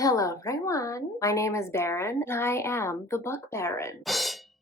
Hello everyone, my name is Baron and I am the Book Baron.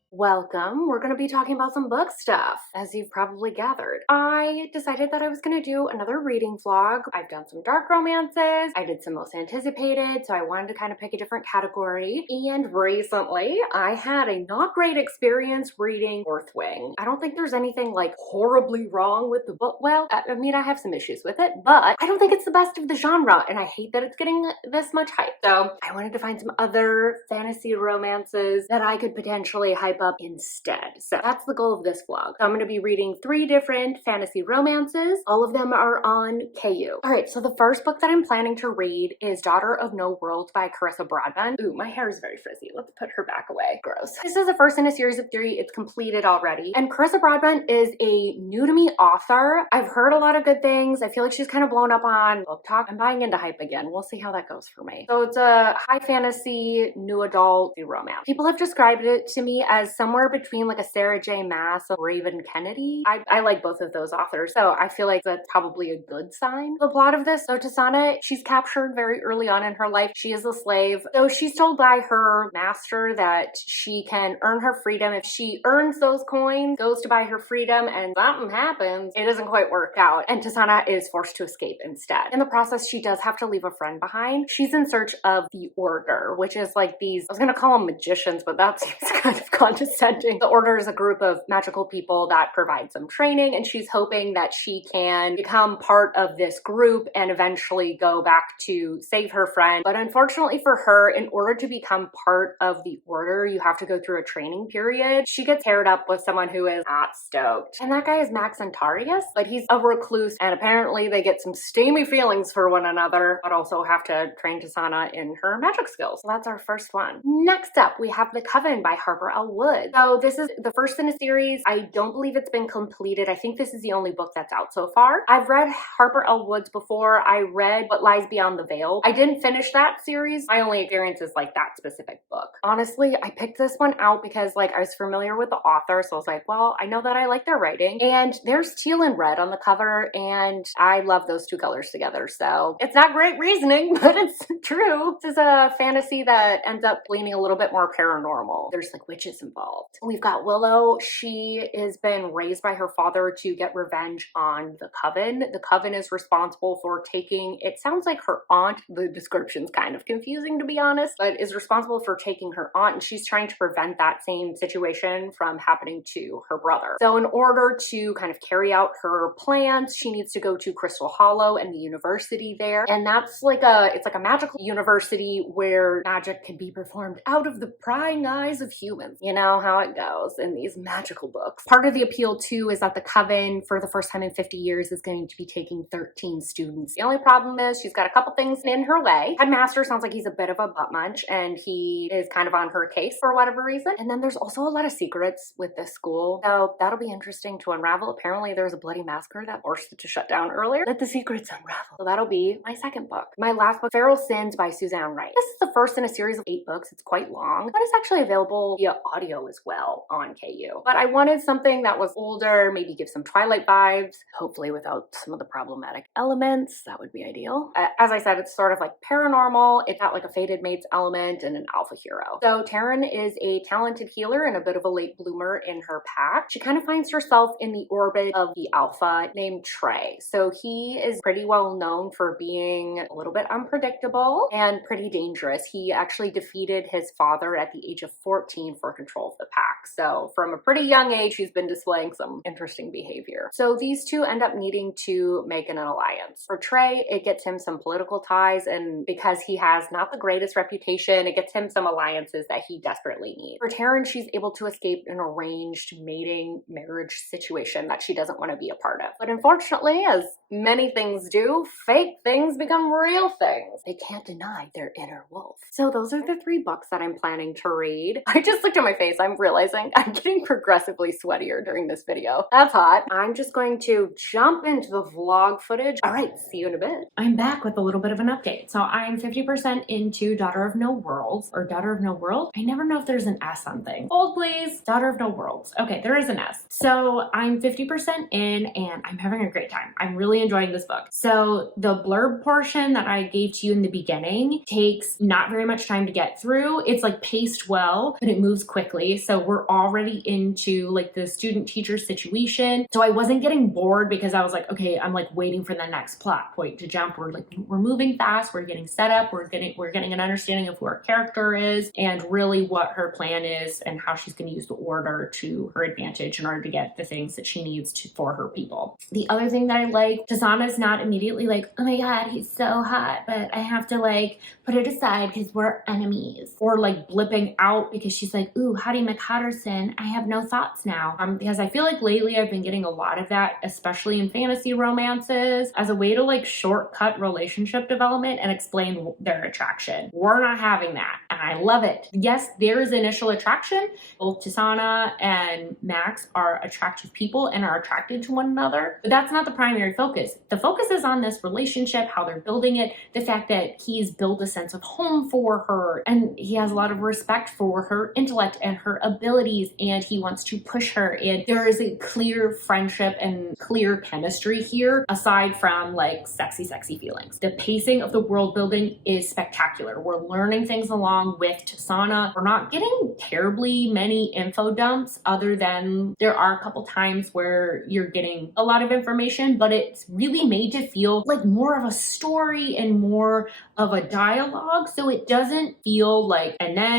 Welcome. We're going to be talking about some book stuff, as you've probably gathered. I decided that I was going to do another reading vlog. I've done some dark romances. I did some most anticipated, so I wanted to kind of pick a different category. And recently, I had a not great experience reading North Wing. I don't think there's anything like horribly wrong with the book. Well, I mean, I have some issues with it, but I don't think it's the best of the genre, and I hate that it's getting this much hype. So I wanted to find some other fantasy romances that I could potentially hype up instead. So that's the goal of this vlog. So I'm going to be reading 3 different fantasy romances. All of them are on KU. All right, so the first book that I'm planning to read is Daughter of No Worlds by Carissa Broadbent. Ooh, my hair is very frizzy. Let's put her back away. Gross. This is the first in a series of 3. It's completed already. And Carissa Broadbent is a new to me author. I've heard a lot of good things. I feel like she's kind of blown up on Book Talk. I'm buying into hype again. We'll see how that goes for me. So it's a high fantasy, new adult romance. People have described it to me as somewhere between like a Sarah J. Maas or Raven Kennedy. I like both of those authors, so I feel like that's probably a good sign. The plot of this, so Tasana, she's captured very early on in her life. She is a slave. So she's told by her master that she can earn her freedom. If she earns those coins, goes to buy her freedom, and something happens, it doesn't quite work out. And Tasana is forced to escape instead. In the process, she does have to leave a friend behind. She's in search of the Order, which is like these, I was gonna call them magicians, but that seems kind of condescending. The Order is a group of magical people that provide some training, and she's hoping that she can become part of this group and eventually go back to save her friend. But unfortunately for her, in order to become part of the Order, you have to go through a training period. She gets paired up with someone who is not stoked. And that guy is Max Antarius, but he's a recluse, and apparently they get some steamy feelings for one another, but also have to train Tasana in her magic skills. So that's our first one. Next up, we have The Coven by Harper L. Wood. So this is the first in a series. I don't believe it's been completed. I think this is the only book that's out so far. I've read Harper L. Wood's before. I read What Lies Beyond the Veil. I didn't finish that series. My only experience is like that specific book. Honestly, I picked this one out because like I was familiar with the author, so I was like, well, I know that I like their writing. And there's teal and red on the cover, and I love those 2 colors together. So it's not great reasoning, but it's true. This is a fantasy that ends up leaning a little bit more paranormal. There's like witches involved. We've got Willow. She has been raised by her father to get revenge on the Coven. The Coven is responsible for taking, it sounds like her aunt, the description's kind of confusing to be honest, but is responsible for taking her aunt, and she's trying to prevent that same situation from happening to her brother. So in order to kind of carry out her plans, she needs to go to Crystal Hollow and the university there. And that's like it's like a magical university where magic can be performed out of the prying eyes of humans. You know how it goes in these magical books. Part of the appeal too is that the Coven, for the first time in 50 years, is going to be taking 13 students. The only problem is she's got a couple things in her way. Headmaster sounds like he's a bit of a butt munch, and he is kind of on her case for whatever reason. And then there's also a lot of secrets with this school, so that'll be interesting to unravel. Apparently there's a bloody massacre that forced it to shut down earlier. Let the secrets unravel. So that'll be my second book. My last book, Feral Sins by Suzanne Wright. This is the first in a series of 8 books. It's quite long, but it's actually available via audio as well on KU. But I wanted something that was older, maybe give some Twilight vibes, hopefully without some of the problematic elements. That would be ideal. As I said, it's sort of like paranormal. It's got like a fated mates element and an alpha hero. So Taryn is a talented healer and a bit of a late bloomer in her pack. She kind of finds herself in the orbit of the alpha named Trey. So he is pretty well known for being a little bit unpredictable and pretty dangerous. He actually defeated his father at the age of 14 for control of the pack. So from a pretty young age, he's been displaying some interesting behavior. So these 2 end up needing to make an alliance. For Trey, it gets him some political ties, and because he has not the greatest reputation, it gets him some alliances that he desperately needs. For Taryn, she's able to escape an arranged mating marriage situation that she doesn't want to be a part of. But unfortunately, as many things do, fake things become real things. They can't deny their inner wolf. So those are the 3 books that I'm planning to read. I just looked at my face face. I'm realizing I'm getting progressively sweatier during this video. That's hot. I'm just going to jump into the vlog footage. All right, see you in a bit. I'm back with a little bit of an update. So I'm 50% into Daughter of No Worlds, or Daughter of No World. I never know if there's an S on things. Hold please. Daughter of No Worlds. Okay, there is an S. So I'm 50% in and I'm having a great time. I'm really enjoying this book. So the blurb portion that I gave to you in the beginning takes not very much time to get through. It's like paced well, but it moves quickly. So we're already into like the student teacher situation. So I wasn't getting bored because I was like, okay, I'm like waiting for the next plot point to jump. We're moving fast. We're getting set up. We're getting an understanding of who our character is and really what her plan is and how she's going to use the order to her advantage in order to get the things that she needs for her people. The other thing that I like, Tasana's not immediately like, oh my God, he's so hot, but I have to like put it aside because we're enemies, or like blipping out because she's like, ooh, Hattie McHatterson, I have no thoughts now. Because I feel like lately I've been getting a lot of that, especially in fantasy romances, as a way to like shortcut relationship development and explain their attraction. We're not having that, and I love it. Yes, there is initial attraction. Both Tasana and Max are attractive people and are attracted to one another, but that's not the primary focus. The focus is on this relationship, how they're building it, the fact that he's built a sense of home for her, and he has a lot of respect for her intellect and her abilities, and he wants to push her, and there is a clear friendship and clear chemistry here, aside from like sexy feelings. The pacing of the world building is spectacular. We're learning things along with Tasana. We're not getting terribly many info dumps, other than there are a couple times where you're getting a lot of information, but it's really made to feel like more of a story and more of a dialogue, so it doesn't feel like and then.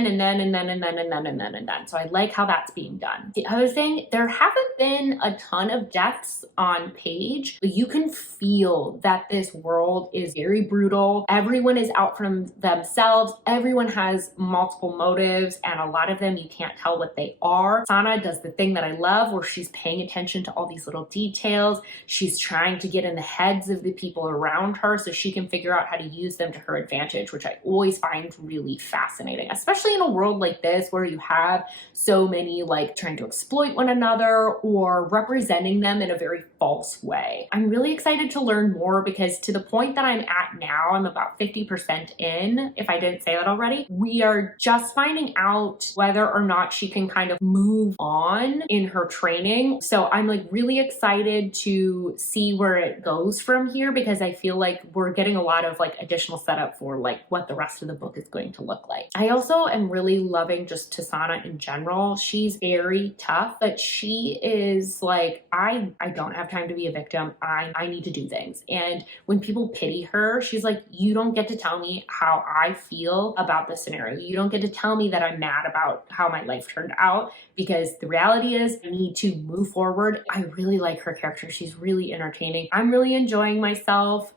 So I like how that's being done. The other thing, there haven't been a ton of deaths on page, but you can feel that this world is very brutal. Everyone is out for themselves. Everyone has multiple motives, and a lot of them you can't tell what they are. Sana does the thing that I love where she's paying attention to all these little details. She's trying to get in the heads of the people around her so she can figure out how to use them to her advantage, which I always find really fascinating, especially in a world like this where you have so many like trying to exploit one another or representing them in a very false way. I'm really excited to learn more because to the point that I'm at now, I'm about 50% in, if I didn't say that already. We are just finding out whether or not she can kind of move on in her training. So I'm like really excited to see where it goes from here, because I feel like we're getting a lot of like additional setup for like what the rest of the book is going to look like. I also am really loving just Tasana in general. She's very tough, but she is like, I don't have time to be a victim. I need to do things. And when people pity her, she's like, you don't get to tell me how I feel about this scenario. You don't get to tell me that I'm mad about how my life turned out, because the reality is I need to move forward. I really like her character. She's really entertaining. I'm really enjoying myself.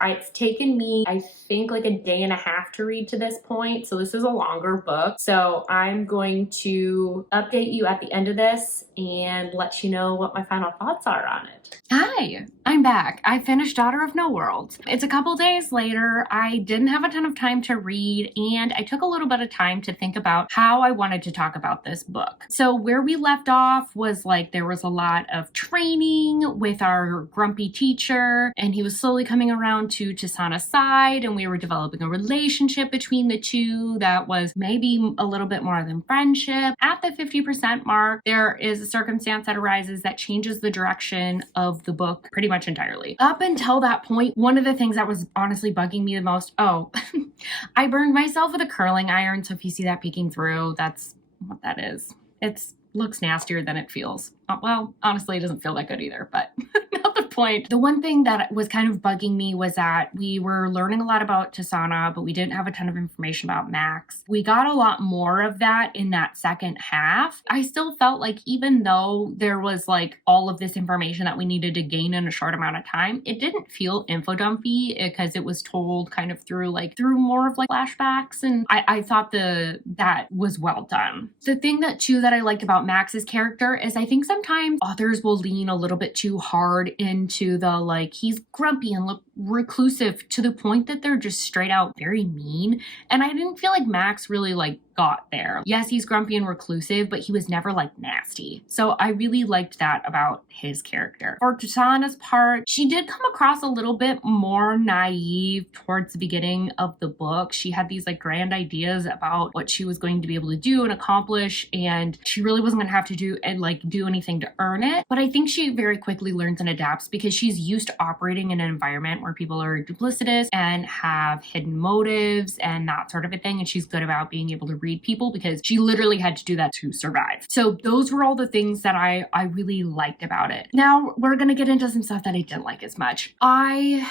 It's taken me, I think, like a day and a half to read to this point. So this is a longer book. So I'm going to update you at the end of this and let you know what my final thoughts are on it. Hi, I'm back. I finished Daughter of No Worlds. It's a couple days later. I didn't have a ton of time to read, and I took a little bit of time to think about how I wanted to talk about this book. So where we left off was like there was a lot of training with our grumpy teacher, and he was slowly coming around to Tasana's side, and we were developing a relationship between the two that was maybe a little bit more than friendship. At the 50% mark, there is a circumstance that arises that changes the direction of the book pretty much entirely. Up until that point, one of the things that was honestly bugging me the most, I burned myself with a curling iron, so if you see that peeking through, that's what that is. It looks nastier than it feels. Well, honestly, it doesn't feel that good either, but not the point. The one thing that was kind of bugging me was that we were learning a lot about Tasana, but we didn't have a ton of information about Max. We got a lot more of that in that second half. I still felt like even though there was like all of this information that we needed to gain in a short amount of time, it didn't feel info dumpy because it was told kind of through more of like flashbacks, and I thought that was well done. The thing that I liked about Max's character is I think sometimes authors will lean a little bit too hard into the like he's grumpy and reclusive to the point that they're just straight out very mean. And I didn't feel like Max really like got there. Yes, he's grumpy and reclusive, but he was never like nasty. So I really liked that about his character. For Tatana's part, she did come across a little bit more naive towards the beginning of the book. She had these like grand ideas about what she was going to be able to do and accomplish, and she really wasn't going to have to do anything to earn it. But I think she very quickly learns and adapts because she's used to operating in an environment where people are duplicitous and have hidden motives and that sort of a thing. And she's good about being able to read people because she literally had to do that to survive. So those were all the things that I really liked about it. Now we're going to get into some stuff that I didn't like as much. I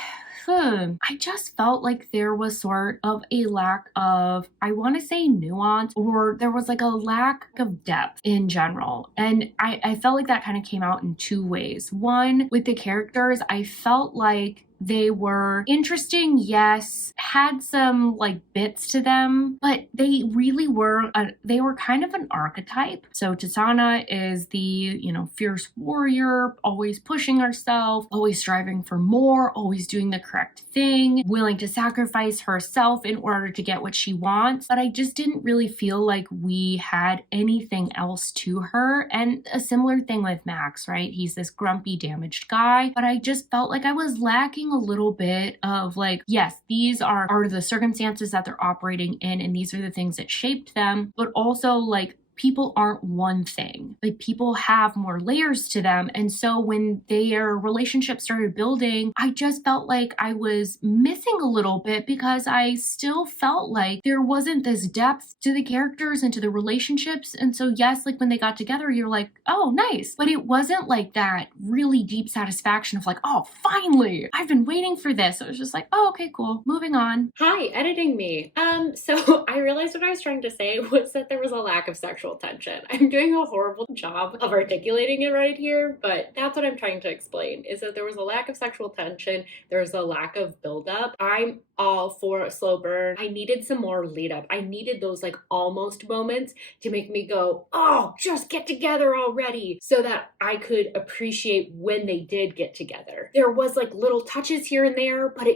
just felt like there was sort of a lack of, I want to say nuance, or there was like a lack of depth in general. And I felt like that kind of came out in two ways. One, with the characters, I felt like they were interesting, yes, had some like bits to them, but they really were, they were kind of an archetype. So Tatana is the, fierce warrior, always pushing herself, always striving for more, always doing the correct thing, willing to sacrifice herself in order to get what she wants. But I just didn't really feel like we had anything else to her. And a similar thing with Max, right? He's this grumpy, damaged guy, but I just felt like I was lacking a little bit of like, yes, these are the circumstances that they're operating in, and these are the things that shaped them, but also like people aren't one thing. Like people have more layers to them. And so when their relationship started building, I just felt like I was missing a little bit because I still felt like there wasn't this depth to the characters and to the relationships. And so yes, like when they got together, you're like, oh, nice. But it wasn't like that really deep satisfaction of like, oh, finally, I've been waiting for this. It was just like, oh, okay, cool. Moving on. Hi, editing me. So I realized what I was trying to say was that there was a lack of sexual tension. I'm doing a horrible job of articulating it right here, but that's what I'm trying to explain, is that there was a lack of sexual tension. There was a lack of buildup. I'm all for a slow burn. I needed some more lead up. I needed those like almost moments to make me go, oh, just get together already, so that I could appreciate when they did get together. There was like little touches here and there, but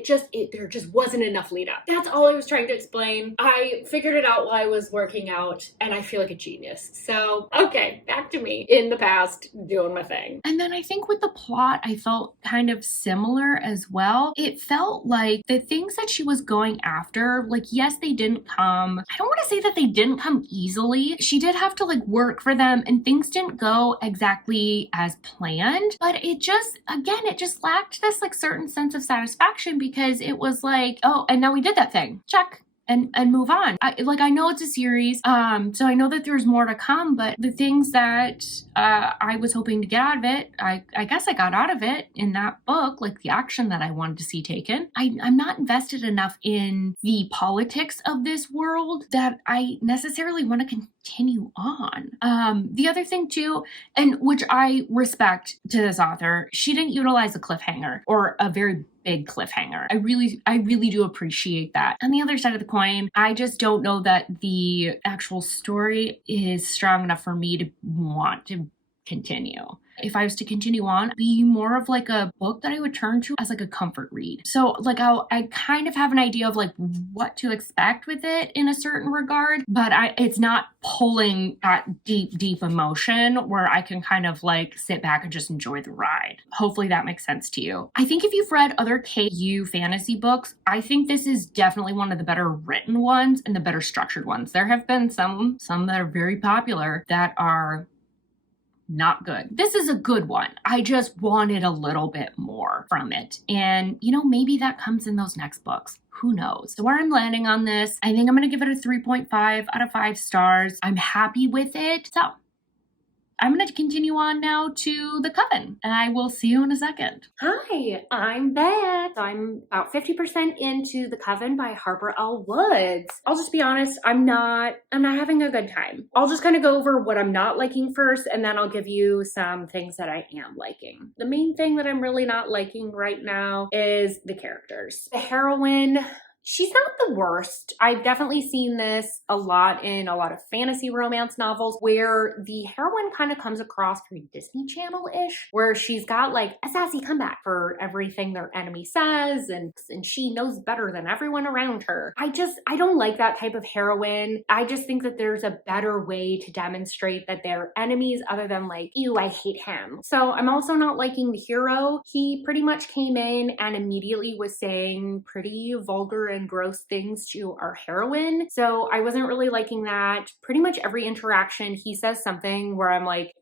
there just wasn't enough lead up. That's all I was trying to explain. I figured it out while I was working out, and I feel like a genius. So, okay, back to me in the past doing my thing. And then I think with the plot, I felt kind of similar as well. It felt like the things that she was going after, like, yes, they didn't come. I don't want to say that they didn't come easily. She did have to like work for them, and things didn't go exactly as planned. But it just lacked this like certain sense of satisfaction because it was like, oh, and now we did that thing. Check. And move on. I know it's a series, so I know that there's more to come, but the things that I was hoping to get out of it, I guess I got out of it in that book, like the action that I wanted to see taken. I'm not invested enough in the politics of this world that I necessarily want to continue on. The other thing too, and which I respect to this author, she didn't utilize a cliffhanger or a very big cliffhanger. I really do appreciate that. On the other side of the coin, I just don't know that the actual story is strong enough for me to want to continue. If I was to continue on, it'd be more of like a book that I would turn to as like a comfort read. So like I kind of have an idea of like what to expect with it in a certain regard, but it's not pulling at deep emotion where I can kind of like sit back and just enjoy the ride. Hopefully that makes sense to you. I think if you've read other KU fantasy books, I think this is definitely one of the better written ones and the better structured ones. There have been some that are very popular that are not good. This is a good one. I just wanted a little bit more from it. And, maybe that comes in those next books. Who knows? So where I'm landing on this, I think I'm going to give it a 3.5 out of 5 stars. I'm happy with it. So I'm going to continue on now to The Coven, and I will see you in a second. Hi, I'm Beth. I'm about 50% into The Coven by Harper L. Woods. I'll just be honest, I'm not having a good time. I'll just kind of go over what I'm not liking first, and then I'll give you some things that I am liking. The main thing that I'm really not liking right now is the characters. The heroine, She's not the worst. I've definitely seen this a lot in a lot of fantasy romance novels where the heroine kind of comes across very Disney Channel-ish, where she's got like a sassy comeback for everything their enemy says, and she knows better than everyone around her. I don't like that type of heroine. I just think that there's a better way to demonstrate that they're enemies other than like, ew, I hate him. So I'm also not liking the hero. He pretty much came in and immediately was saying pretty vulgar and gross things to our heroine. So I wasn't really liking that. Pretty much every interaction, he says something where I'm like,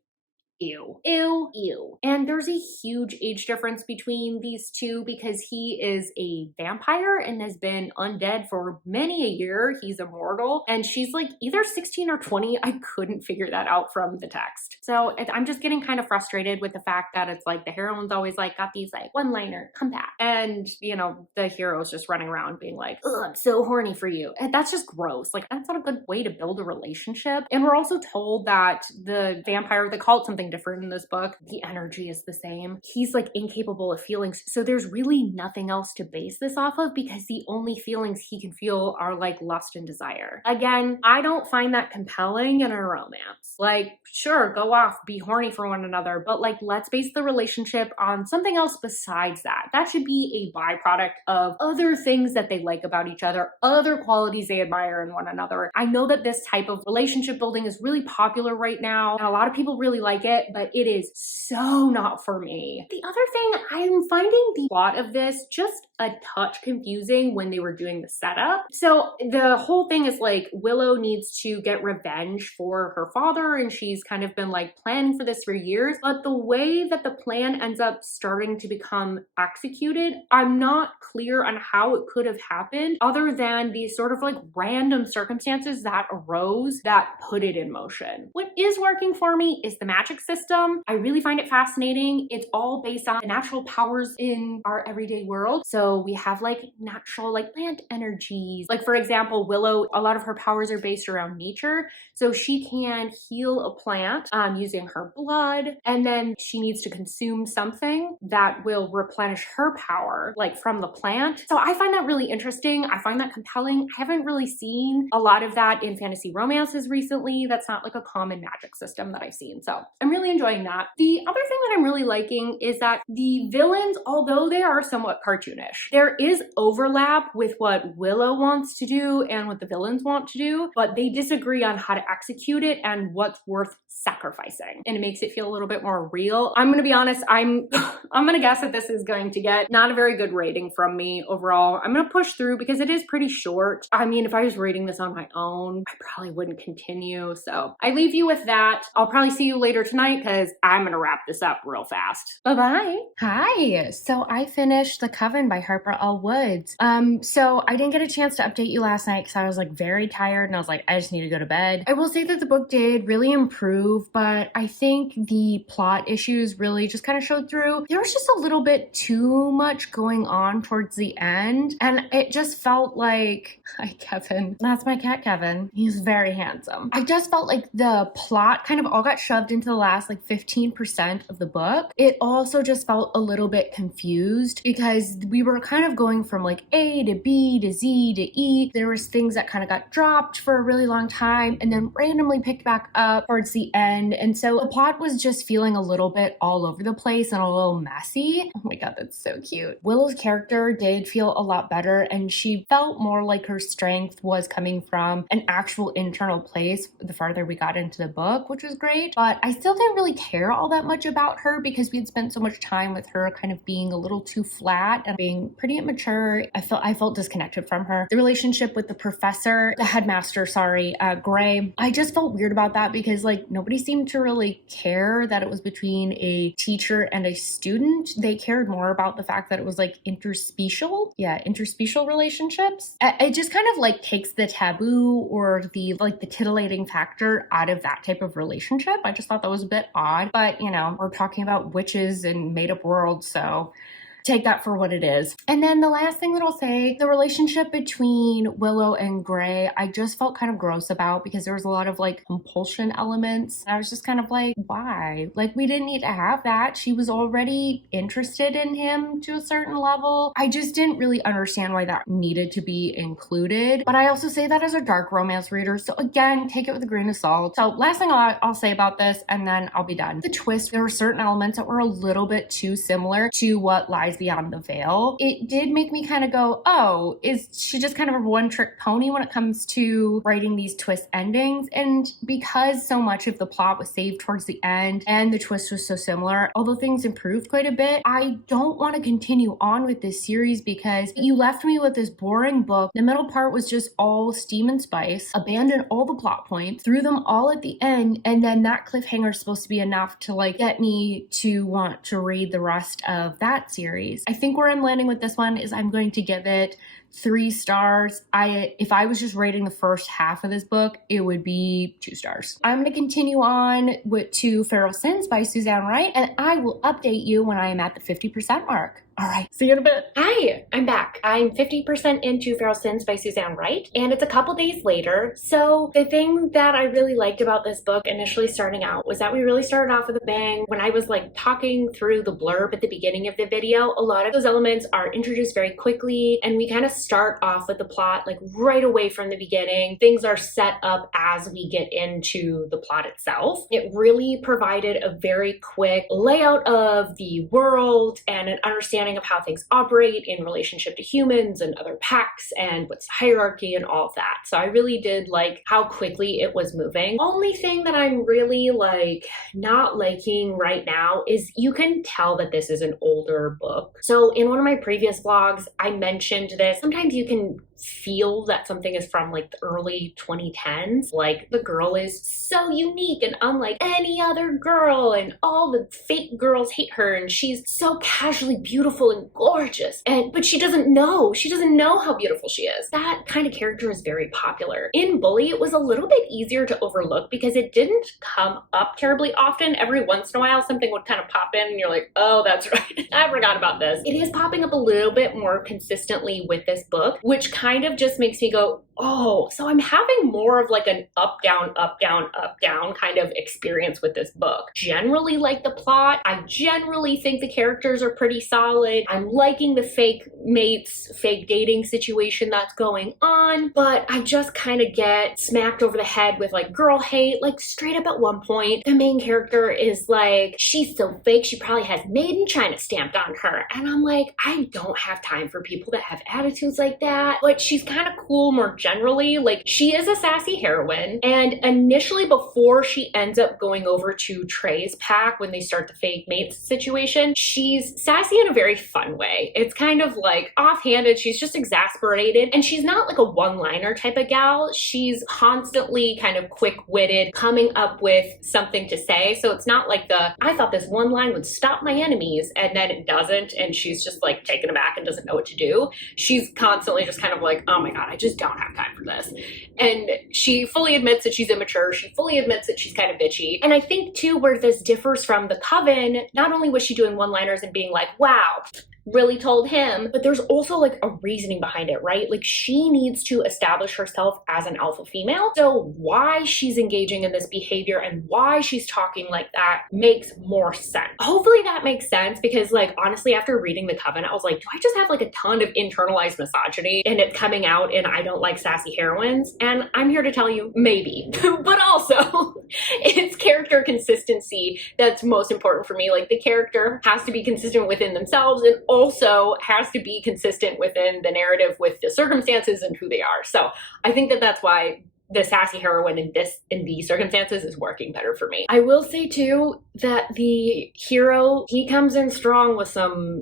ew, ew, ew. And there's a huge age difference between these two because he is a vampire and has been undead for many a year. He's immortal. And she's like either 16 or 20. I couldn't figure that out from the text. So I'm just getting kind of frustrated with the fact that it's like the heroine's always like got these like one-liner comeback. And, you know, the hero's just running around being like, ugh, I'm so horny for you. And that's just gross. Like, that's not a good way to build a relationship. And we're also told that the vampire, they call it something different in this book. The energy is the same. He's like incapable of feelings. So there's really nothing else to base this off of because the only feelings he can feel are like lust and desire. Again, I don't find that compelling in a romance. Like, sure, go off, be horny for one another, but like, let's base the relationship on something else besides that. That should be a byproduct of other things that they like about each other, other qualities they admire in one another. I know that this type of relationship building is really popular right now, and a lot of people really like it, but it is so not for me. The other thing, I'm finding the plot of this just a touch confusing when they were doing the setup. So the whole thing is like Willow needs to get revenge for her father, and she's kind of been like planning for this for years, but the way that the plan ends up starting to become executed, I'm not clear on how it could have happened other than these sort of like random circumstances that arose that put it in motion. What is working for me is the magic system. I really find it fascinating. It's all based on the natural powers in our everyday world. So we have like natural like plant energies. Like for example, Willow, a lot of her powers are based around nature. So she can heal a plant using her blood, and then she needs to consume something that will replenish her power like from the plant. So I find that really interesting. I find that compelling. I haven't really seen a lot of that in fantasy romances recently. That's not like a common magic system that I've seen. So I'm really enjoying that. The other thing that I'm really liking is that the villains, although they are somewhat cartoonish, there is overlap with what Willow wants to do and what the villains want to do, but they disagree on how to execute it and what's worth sacrificing. And it makes it feel a little bit more real. I'm gonna be honest, I'm gonna guess that this is going to get not a very good rating from me overall. I'm gonna push through because it is pretty short. I mean, if I was rating this on my own, I probably wouldn't continue. So I leave you with that. I'll probably see you later tonight because I'm gonna wrap this up real fast. Bye-bye. Hi. So I finished The Coven by Harper L. Woods. So I didn't get a chance to update you last night because I was like very tired and I was like, I just need to go to bed. I will say that the book did really improve, but I think the plot issues really just kind of showed through. There was just a little bit too much going on towards the end, and it just felt like, hi Kevin. That's my cat Kevin. He's very handsome. I just felt like the plot kind of all got shoved into the last like 15% of the book. It also just felt a little bit confused because we were kind of going from like A to B to Z to E. There was things that kind of got dropped for a really long time and then randomly picked back up towards the end. And so the plot was just feeling a little bit all over the place and a little messy. Oh my god, that's so cute. Willow's character did feel a lot better, and she felt more like her strength was coming from an actual internal place the farther we got into the book, which was great. But I still didn't really care all that much about her because we had spent so much time with her kind of being a little too flat and being pretty immature. I felt disconnected from her. The relationship with the professor, the headmaster, Gray, I just felt weird about that because like nobody seemed to really care that it was between a teacher and a student. They cared more about the fact that it was like interspecial relationships. It just kind of like takes the taboo or the like the titillating factor out of that type of relationship. I just thought that was a bit odd, but you know, we're talking about witches and made up worlds, so take that for what it is. And then the last thing that I'll say, the relationship between Willow and Gray, I just felt kind of gross about because there was a lot of like compulsion elements. I was just kind of like, why? Like, we didn't need to have that. She was already interested in him to a certain level. I just didn't really understand why that needed to be included. But I also say that as a dark romance reader. So again, take it with a grain of salt. So last thing I'll say about this, and then I'll be done. The twist, there were certain elements that were a little bit too similar to what lies beyond the veil. It did make me kind of go, oh, is she just kind of a one-trick pony when it comes to writing these twist endings? And because so much of the plot was saved towards the end and the twist was so similar, although things improved quite a bit, I don't want to continue on with this series because you left me with this boring book. The middle part was just all steam and spice, abandoned all the plot points, threw them all at the end, and then that cliffhanger is supposed to be enough to like get me to want to read the rest of that series. I think where I'm landing with this one is I'm going to give it 3 stars. If I was just rating the first half of this book, it would be 2 stars. I'm going to continue on to Feral Sins by Suzanne Wright, and I will update you when I am at the 50% mark. All right, see you in a bit. Hi, I'm back. I'm 50% into Feral Sins by Suzanne Wright, and it's a couple days later. So the thing that I really liked about this book initially starting out was that we really started off with a bang. When I was like talking through the blurb at the beginning of the video, a lot of those elements are introduced very quickly, and we kind of start off with the plot like right away from the beginning. Things are set up as we get into the plot itself. It really provided a very quick layout of the world and an understanding of how things operate in relationship to humans and other packs and what's hierarchy and all of that. So I really did like how quickly it was moving. Only thing that I'm really like not liking right now is you can tell that this is an older book. So in one of my previous vlogs, I mentioned this. Sometimes you can feel that something is from like the early 2010s. Like the girl is so unique and unlike any other girl and all the fake girls hate her and she's so casually beautiful and gorgeous. But she doesn't know how beautiful she is. That kind of character is very popular. In Bully, it was a little bit easier to overlook because it didn't come up terribly often. Every once in a while, something would kind of pop in and you're like, oh, that's right. I forgot about this. It is popping up a little bit more consistently with this book, which kind of just makes me go, oh, so I'm having more of like an up, down, up, down, up, down kind of experience with this book. Generally like the plot. I generally think the characters are pretty solid. I'm liking the fake mates, fake dating situation that's going on, but I just kind of get smacked over the head with like girl hate. Like straight up at one point, the main character is like, she's so fake, she probably has Made in China stamped on her. And I'm like, I don't have time for people that have attitudes like that. But she's kind of cool more generally. Like she is a sassy heroine. And initially before she ends up going over to Trey's pack when they start the fake mates situation, she's sassy in a very fun way. It's kind of like offhanded. She's just exasperated. And she's not like a one-liner type of gal. She's constantly kind of quick-witted, coming up with something to say. So it's not like I thought this one line would stop my enemies and then it doesn't. And she's just like taken aback and doesn't know what to do. She's constantly just kind of like, oh my God, I just don't have time for this. And she fully admits that she's immature. She fully admits that she's kind of bitchy. And I think too, where this differs from The Coven, not only was she doing one-liners and being like, wow, really told him, but there's also like a reasoning behind it, right? Like she needs to establish herself as an alpha female. So why she's engaging in this behavior and why she's talking like that makes more sense. Hopefully that makes sense because like honestly, after reading The Coven, I was like, do I just have like a ton of internalized misogyny and it's coming out and I don't like sassy heroines? And I'm here to tell you maybe, but also it's character consistency that's most important for me. Like the character has to be consistent within themselves and also has to be consistent within the narrative with the circumstances and who they are. So I think that that's why the sassy heroine in these circumstances is working better for me. I will say too that the hero, he comes in strong with some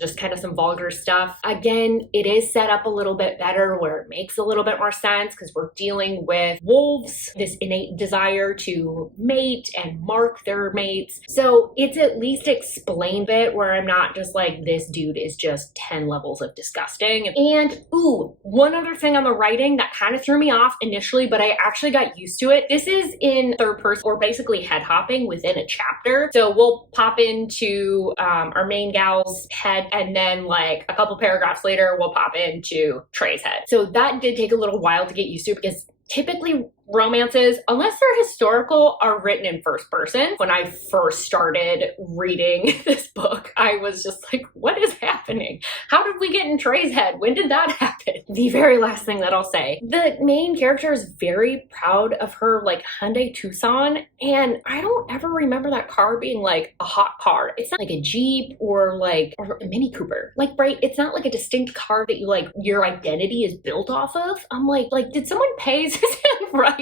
vulgar stuff. Again, it is set up a little bit better where it makes a little bit more sense because we're dealing with wolves, this innate desire to mate and mark their mates. So it's at least explained it where I'm not just like, this dude is just 10 levels of disgusting. And ooh, one other thing on the writing that kind of threw me off initially, but I actually actually got used to it. This is in third person, or basically head hopping within a chapter. So we'll pop into our main gal's head, and then like a couple paragraphs later, we'll pop into Trey's head. So that did take a little while to get used to, because typically romances, unless they're historical, are written in first person. When I first started reading this book, I was just like, what is happening? How did we get in Trey's head? When did that happen? The very last thing that I'll say, the main character is very proud of her like Hyundai Tucson, and I don't ever remember that car being like a hot car. It's not like a Jeep or a Mini Cooper. Like, right, it's not like a distinct car that you like your identity is built off of. I'm like, did someone pay Suzanne Wright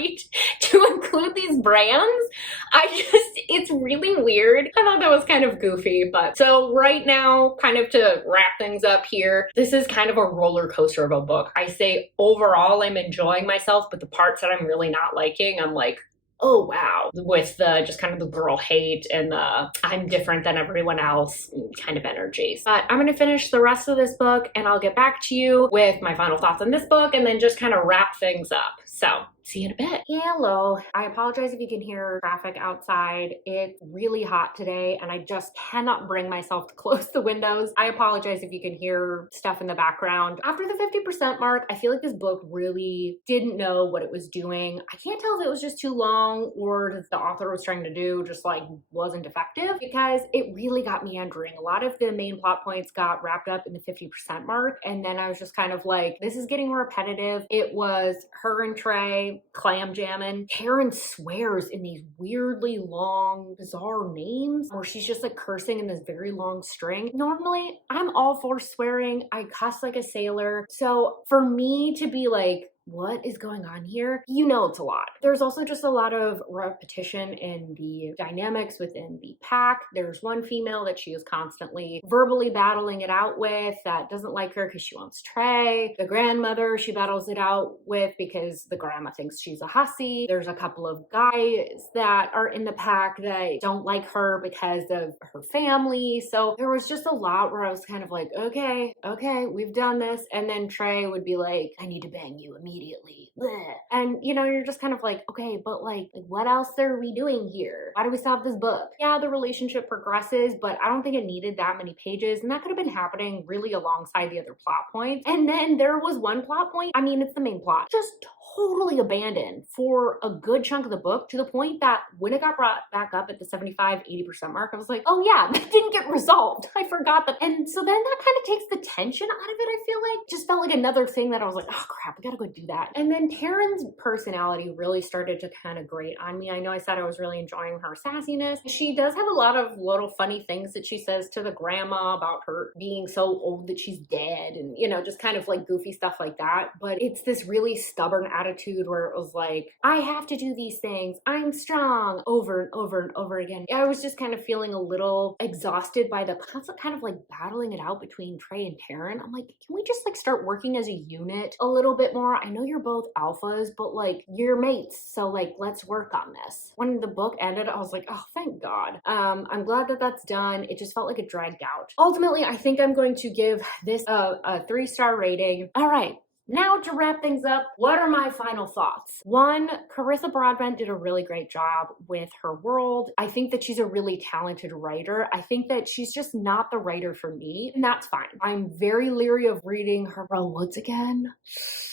to include these brands? It's really weird. I thought that was kind of goofy. But so right now, kind of to wrap things up here, this is kind of a roller coaster of a book. I say overall I'm enjoying myself, but the parts that I'm really not liking, I'm like, oh wow, with the just kind of the girl hate and the I'm different than everyone else kind of energies. But I'm gonna finish the rest of this book and I'll get back to you with my final thoughts on this book and then just kind of wrap things up. So see you in a bit. Hello. I apologize if you can hear traffic outside. It's really hot today and I just cannot bring myself to close the windows. I apologize if you can hear stuff in the background. After the 50% mark, I feel like this book really didn't know what it was doing. I can't tell if it was just too long or the author was trying to do just like wasn't effective, because it really got meandering. A lot of the main plot points got wrapped up in the 50% mark, and then I was just kind of like, this is getting repetitive. It was her and Trey clam jamming. Karen swears in these weirdly long, bizarre names where she's just like cursing in this very long string. Normally, I'm all for swearing. I cuss like a sailor. So for me to be like, what is going on here? You know, it's a lot. There's also just a lot of repetition in the dynamics within the pack. There's one female that she is constantly verbally battling it out with that doesn't like her because she wants Trey. The grandmother she battles it out with because the grandma thinks she's a hussy. There's a couple of guys that are in the pack that don't like her because of her family. So there was just a lot where I was kind of like, okay, we've done this. And then Trey would be like, I need to bang you immediately. Blech. And you know, you're just kind of like, okay, but like what else are we doing here? Why do we stop this book? Yeah, the relationship progresses, but I don't think it needed that many pages, and that could have been happening really alongside the other plot points. And then there was one plot point, I mean, it's the main plot, just totally abandoned for a good chunk of the book, to the point that when it got brought back up at the 75-80% mark, I was like, oh yeah, that didn't get resolved. I forgot that. And so then that kind of takes the tension out of it, I feel like. Just felt like another thing that I was like, oh crap, we gotta go do that. And then Taryn's personality really started to kind of grate on me. I know I said I was really enjoying her sassiness. She does have a lot of little funny things that she says to the grandma about her being so old that she's dead, and you know, just kind of like goofy stuff like that. But it's this really stubborn attitude where it was like, I have to do these things, I'm strong, over and over and over again. I was just kind of feeling a little exhausted by the constant kind of like battling it out between Trey and Taryn. I'm like, can we just like start working as a unit a little bit more? I know you're both alphas, but like you're mates, so like let's work on this. When the book ended, I was like, oh thank God. I'm glad that that's done. It just felt like it dragged out. Ultimately, I think I'm going to give this a 3-star rating. All right. Now to wrap things up, what are my final thoughts? One, Carissa Broadbent did a really great job with her world. I think that she's a really talented writer. I think that she's just not the writer for me, and that's fine. I'm very leery of reading Harper Woods again,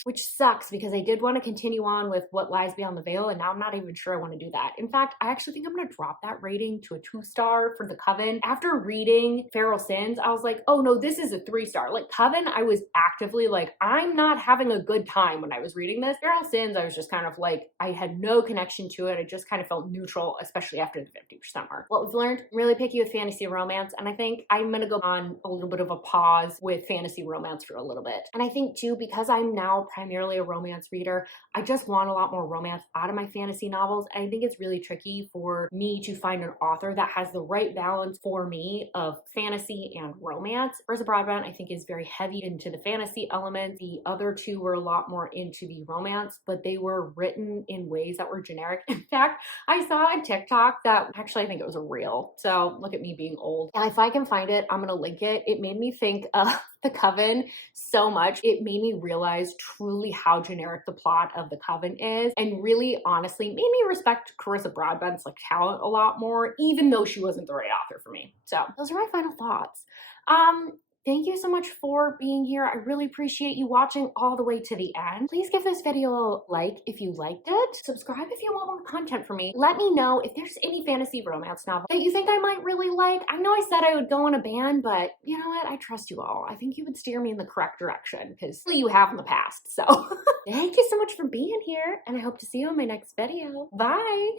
which sucks because I did want to continue on with What Lies Beyond the Veil, and now I'm not even sure I want to do that. In fact, I actually think I'm going to drop that rating to a 2-star for The Coven. After reading Feral Sins, I was like, oh no, this is a 3-star. Like Coven, I was actively like, I'm not having a good time when I was reading this. Feral Sins, I was just kind of like, I had no connection to it. I just kind of felt neutral, especially after the 50% mark. What we've learned, really picky with fantasy romance, and I think I'm gonna go on a little bit of a pause with fantasy romance for a little bit. And I think too, because I'm now primarily a romance reader, I just want a lot more romance out of my fantasy novels. I think it's really tricky for me to find an author that has the right balance for me of fantasy and romance. Carissa Broadbent, I think, is very heavy into the fantasy element. The other other two were a lot more into the romance, but they were written in ways that were generic. In fact, I saw a TikTok that actually I think it was a reel. So look at me being old. And if I can find it, I'm gonna link it. It made me think of The Coven so much. It made me realize truly how generic the plot of The Coven is, and really honestly made me respect Carissa Broadbent's like talent a lot more, even though she wasn't the right author for me. So those are my final thoughts. Thank you so much for being here. I really appreciate you watching all the way to the end. Please give this video a like if you liked it. Subscribe if you want more content from me. Let me know if there's any fantasy romance novel that you think I might really like. I know I said I would go on a ban, but you know what? I trust you all. I think you would steer me in the correct direction because you have in the past. So thank you so much for being here, and I hope to see you in my next video. Bye.